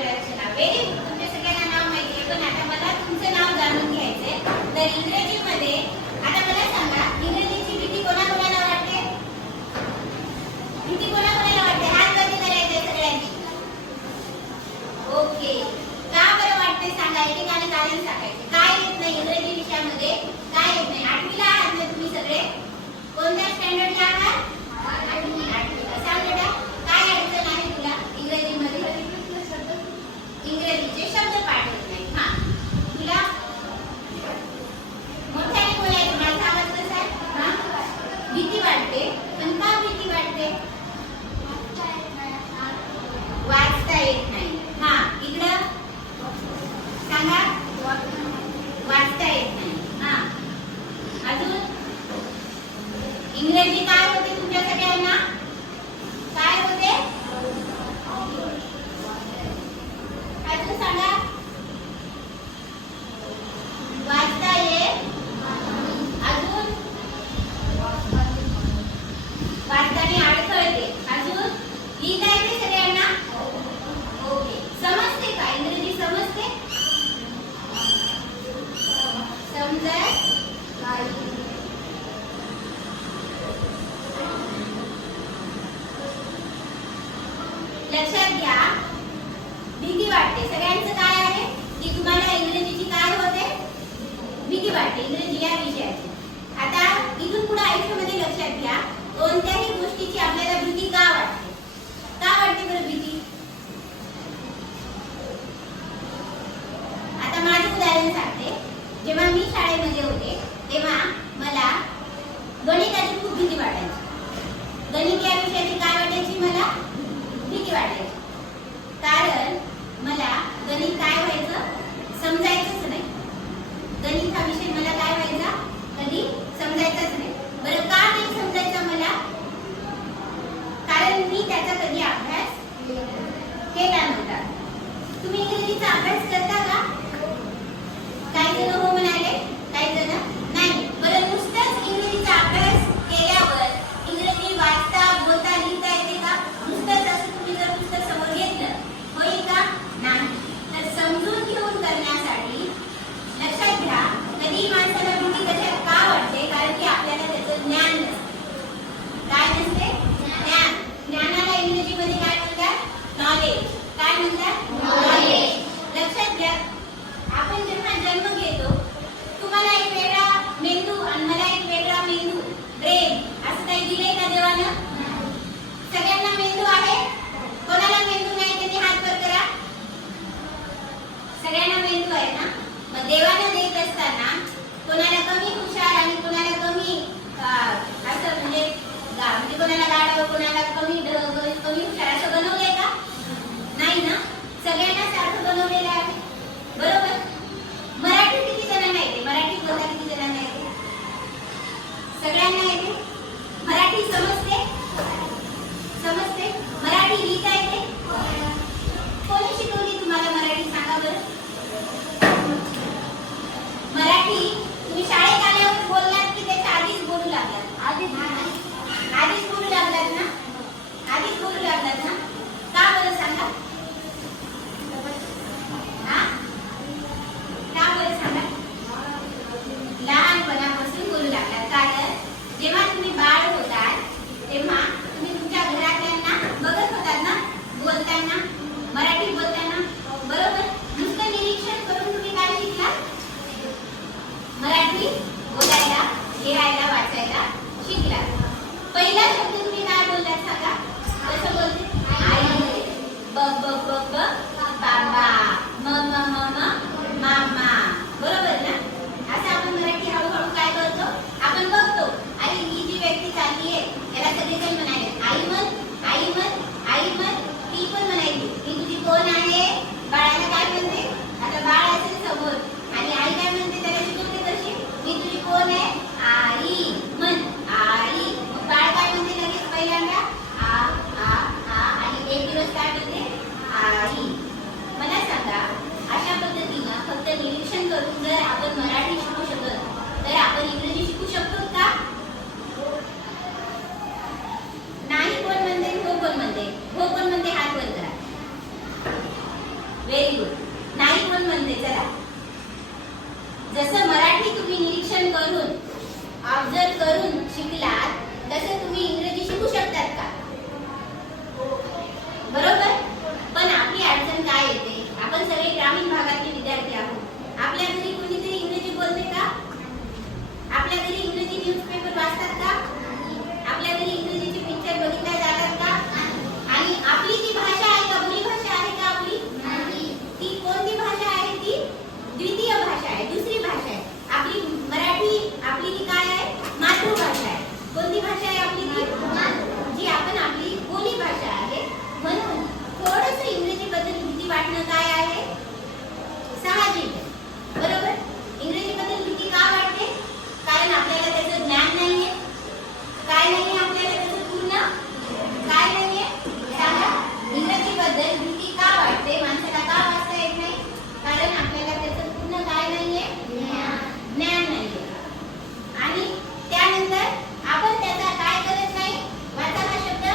रचना. Very good. तुमच्या सगळ्यांना नाव माहिती आहे, पण आता मला तुमचं नाव जाणून घ्यायचंय. तर इंग्रजीमध्ये आता मला सांगा, इंग्रजीची भीती कोणाकोणाला वाटते? भीती कोणाकोणाला वाटते? हात वरती करायचे सगळ्यांनी. ओके. का बरं वाटते सांगा, एकेकाने कारण सांगायचे. काय येत नाही इंग्रजी विषयामध्ये? काय येत नाही? 8वीला आहात ना तुम्ही सगळे? कोणत्या स्टँडर्डला आहात? 8वीला. सांग बेटा, काय अडचण आहे तुला इंग्रजीमध्ये? इंग्रजीचे शब्द पाठ होत नाही. हा, तुला मोठ्याने बोलायचं. माझा आवाज कसा आहे? हा, भीती वाटते. पण का भीती वाटते? वाचता येत नाही. हा, इकडं सांगा. वाचता येत नाही. हा, अजून इंग्रजी काय होते तुमच्या सगळ्यांना? काय होते? अजून सांगा. वाचता येत. अजून वाचताना अडखळते. अजून लिहिता येते सगळ्यांना? ओके. समजते का? इंग्रजी समजते? समजत लक्षात घ्या. भीती वाटते. सगळ्यांचं काय आहे की तुम्हाला इंग्रजीची काय होते? भीती वाटते इंग्रजी या विषयाची. आता इथून पुढे आयुष्यामध्ये लक्षात घ्या, कोणत्याही गोष्टीची आपल्याला भीती का वाटते? का वाटते बरं भीती? आता माझं उदाहरण सांगते. जेव्हा मी शाळेमध्ये होते तेव्हा मला गणिताची खूप भीती वाटायची. गणित या विषयाची काय वाटायची? मला भीती वाटायची. कारण मला गणित काय व्हायचं? समजायचंच नाही. गणित हा विषय मला काय व्हायचा? कधी समजायचाच नाही. बरं, का नाही समजायचा मला? कारण मी त्याचा कधी अभ्यास केला नव्हता. तुम्ही इंग्रजीचा अभ्यास करता का? काही जण हो म्हणाले, काही जण नाही. बरं, नुसताच इंग्रजीचा अभ्यास केल्यावर इंग्रजी वाचता, बोलता, लिहिता येते का? नुसतंच असं तुम्ही जर पुस्तक समोर घेतलं होईल का? नाही. तर समजून घेऊन करण्यासाठी लक्षात घ्या, कधी माणसाला भीती कशात का वाटते? कारण की आपल्याला त्याचं ज्ञान नसते. काय नसते? ज्ञान. ज्ञानाला इंग्रजीमध्ये काय म्हणतात? नॉलेज. काय म्हणतात? नॉलेज. लक्षात घ्या, आपण जेव्हा जन्म घेतो तुम्हाला एक वेगळा मेंदू आणि मला एक वेगळा मेंदू, ब्रेन, असं काही दिलंय का देवानं? सगळ्यांना मेंदू आहे. कोणाला मेंदू नाही त्यांनी हात वर करा. सगळ्यांना मेंदू आहे ना? मग देवानं देत असताना कोणाला कमी हुशार आणि कोणाला कमी असं म्हणजे कोणाला गाढव, कोणाला कमी हुशार असं बनवलंय का? नाही ना. सगळ्यांना सारखं बनवलेलं आहे. बरोबर. मराठी किती जणांना येते? मराठी बोलता किती जणांना येते? सगळ्यांना येते. मराठी समजते? समजते. मराठी लिहिता येते? कोणी शिकवली तुम्हाला मराठी? सांगा बरं. मराठी तुम्ही शाळेत आल्यावर बोललात की त्याच्या आधीच बोलू लागलात? आधीच बोलू लागलात ना? आधीच बोलू लागलात ना? का बरं सांगा? लहानपणापासून बोलू लागलात. कारण जेव्हा तुम्ही बाळ होतात तेव्हा तुम्ही तुमच्या घरातल्यांना बघत होतात ना बोलताना, मराठी बोलताना. बरोबर. नुसतं निरीक्षण करून तुम्ही काय शिकला? मराठी बोलायला, लिहायला, वाचायला शिकला. पहिला शब्द तुम्ही काय बोललात सांगा? कसं बोलते? आई, ब ब ब ब बाबा, म म म म मामा. बरोबर ना? असं आपण मराठी हळूहळू काय करतो? आपण बघतो. अरे ही जी व्यक्ती चालली आहे त्याला सगळेजण म्हणाले आई म्हण, आई म्हण, आई म्हण. ती पण म्हणायची मी तुझी कोण आहे? बाळाला काय म्हणते? आता बाळ असेल समोर आणि आई काय म्हणते त्याला शिकवते कशी? मी तुझी कोण आहे? आई म्हण, आई. मग बाळ काय म्हणते लगेच पहिल्यांदा? आ आ आ. आणि एक दिवस काय म्हणते? आई. Very good. नाही पण म्हणते. चला, जसं मराठी तुम्ही निरीक्षण करून ऑब्झर्व करून शिकलात तसं तुम्ही इंग्रजी शिकू शकतात का? बरोबर. पण आपली अडचण काय येते, आपण सगळे ग्रामीण भागातले विद्यार्थी आहोत. आपल्या घरी कोणीतरी इंग्रजी बोलते का? आपल्या घरी इंग्रजी न्यूजपेपर वाचतात का? आपल्या घरी इंग्रजीचे पिक्चर बघितल्या जातात का? आणि आपली ती भाषा आहे का, बोली भाषा आहे का आपली? ती कोणती भाषा आहे? ती द्वितीय भाषा आहे, दुसरी भाषा आहे. आपली मराठी आपली ती काय आहे? मातृभाषा आहे. कोणती भाषा आहे आपली? ती जी आपण आपली बोली भाषा आहे. म्हणून थोडंसं इंग्रजी बद्दल भीती वाटणं काय आहे? साहजिक आहे. बरोबर. इंग्रजी बद्दल भीती का वाटते? कारण आपल्याला त्याचं ज्ञान नाहीये. काय नाहीये आपल्याला त्याचं पूर्ण? काय नाहीये? सांगा. इंग्रजी बद्दल भीती का वाटते? माणसाला का वाचता येत नाही? कारण आपल्याला त्याचं पूर्ण काय नाहीये? ज्ञान नाहीये. आणि त्यानंतर आपण त्याचा काय करत नाही? वाचा हा शब्द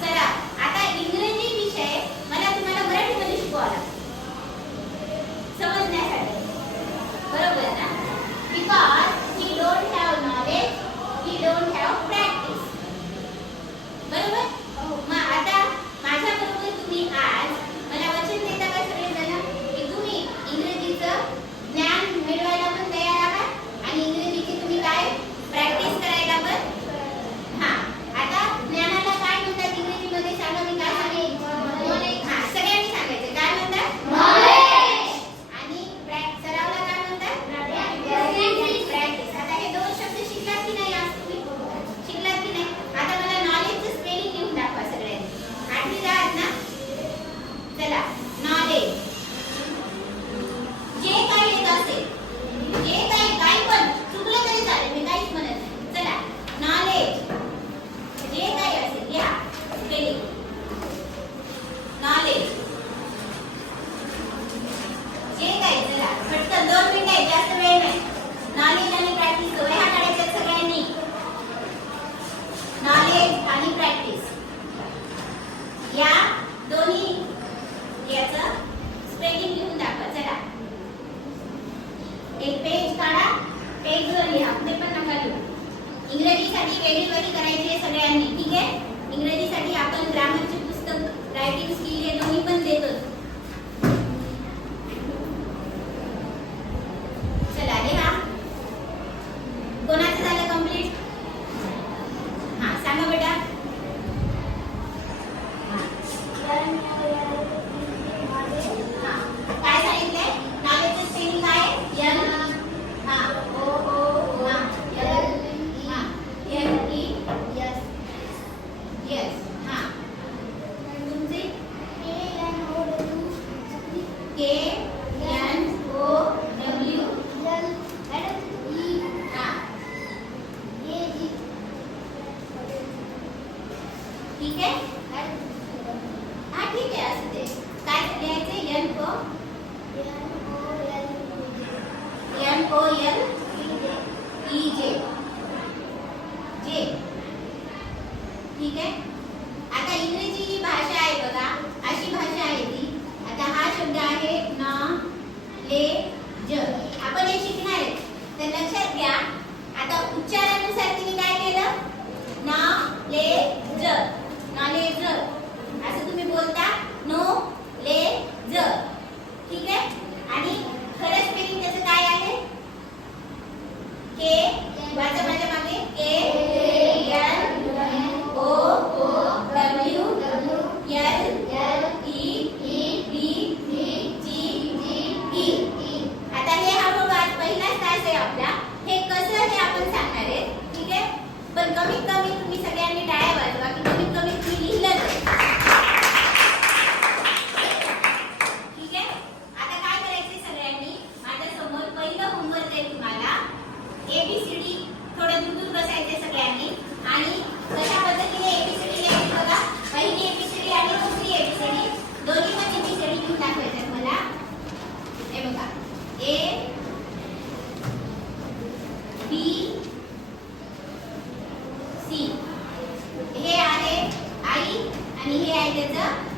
सराव. आता इंग्रजी विषय मला तुम्हाला मराठीमध्ये शिकवावा समजण्यासाठी. बरोबर ना? Because he don't have knowledge, he don't have practice. बरोबर. मग आता माझ्या बरोबर तुम्ही आज मला वचन देता का सगळेजण की तुम्ही इंग्रजीचं ज्ञान मिळवायला पण तयार आहात आणि इंग्रजीची तुम्ही काय प्रॅक्टिस करायला पण? हा. आता ज्ञानाला काय म्हणतात इंग्रजीमध्ये? सांगा. मी काय सांगेन? हा, सगळ्यांनी सांगायचं. काय म्हणतात? आणि सरावला काय म्हणतात? प्रॅक्टिस. आता हे दोन शब्द शिकलात की नाही आज तुम्ही? शिकलात की नाही? आता मला नॉलेजचं स्पेलिंग लिहून दाखवा सगळ्यांनी. आठवीत आहात ना? चला, नॉलेज. जे काही येत असेल, जे काही पण चुकलं तरी चालेल, मी काहीच म्हणत नाही. चला, नॉलेज जे काही असेल या स्पेलिंग. नॉलेज जे काही. चला पटकन 2 मिनिटं आहे, जास्त वेळ नाही. नॉलेज आणि प्रॅक्टिस वह्या काढायच्या सगळ्यांनी. नॉलेज आणि प्रॅक्टिस या दोन्ही याचं स्पेलिंग लिहून दाखवा. चला, एक पेज काढा, पेजवर लिहा. ते पण नका लिहू. इंग्रजीसाठी वेगळी वही करायची आहे सगळ्यांनी. ठीक आहे. इंग्रजीसाठी आपण ग्रामरचे पुस्तक, रायटिंग स्किल हे दोन्ही पण देतो. चला लिहा. कोणाचं झालं कंप्लीट? हा, सांगा बेटा. काय सांगितलंय? नॉलेजचं स्पेलिंग काय आहे? N O O L N E yes. हा, तुमचे के एन ओ डब्ल्यू हा, ठीक आहे. हा, ठीक आहे. असं ते काय लिहायचं? एन ओ एल ई जे. ठीक आहे. आता इंग्रजी ही भाषा आहे बघा, अशी भाषा आहे ती. आता हा शब्द आहे नॉलेज. आपण हे शिकणार आहे तर लक्षात घ्या. आता उच्चारानुसार तुम्ही काय केलं? नॉलेज. नॉलेज असं तुम्ही बोलता. नो-ले-ज. ठीक आहे. आणि खरं स्पेलिंग त्याचं काय आहे? के. वाचा माझ्या मागे. K N O W L E B G E. आता हे हा बघा पहिलाच तास आहे आपला. हे कसं हे आपण सांगणार आहे. ठीक आहे. पण कमीत कमी तुम्ही सगळ्यांनी टाळ्या वाजवा की कमीत कमी तुम्ही लिहिलं. ठीक आहे. आता काय करायचंय सगळ्यांनी? माझ्या समोर पहिलं होमवर्क आहे तुम्हाला. ABCD थोडं दूर बसायचंय सगळ्यांनी आणि कशा पद्धतीने ABCD लिहायची बघा. पहिली ABCD आणि दुसरी ABCD दोन्ही पण ABCD लिहून दाखवायचं मला. हे बघा. A B C. हे आहे आई आणि हे आहे त्याचं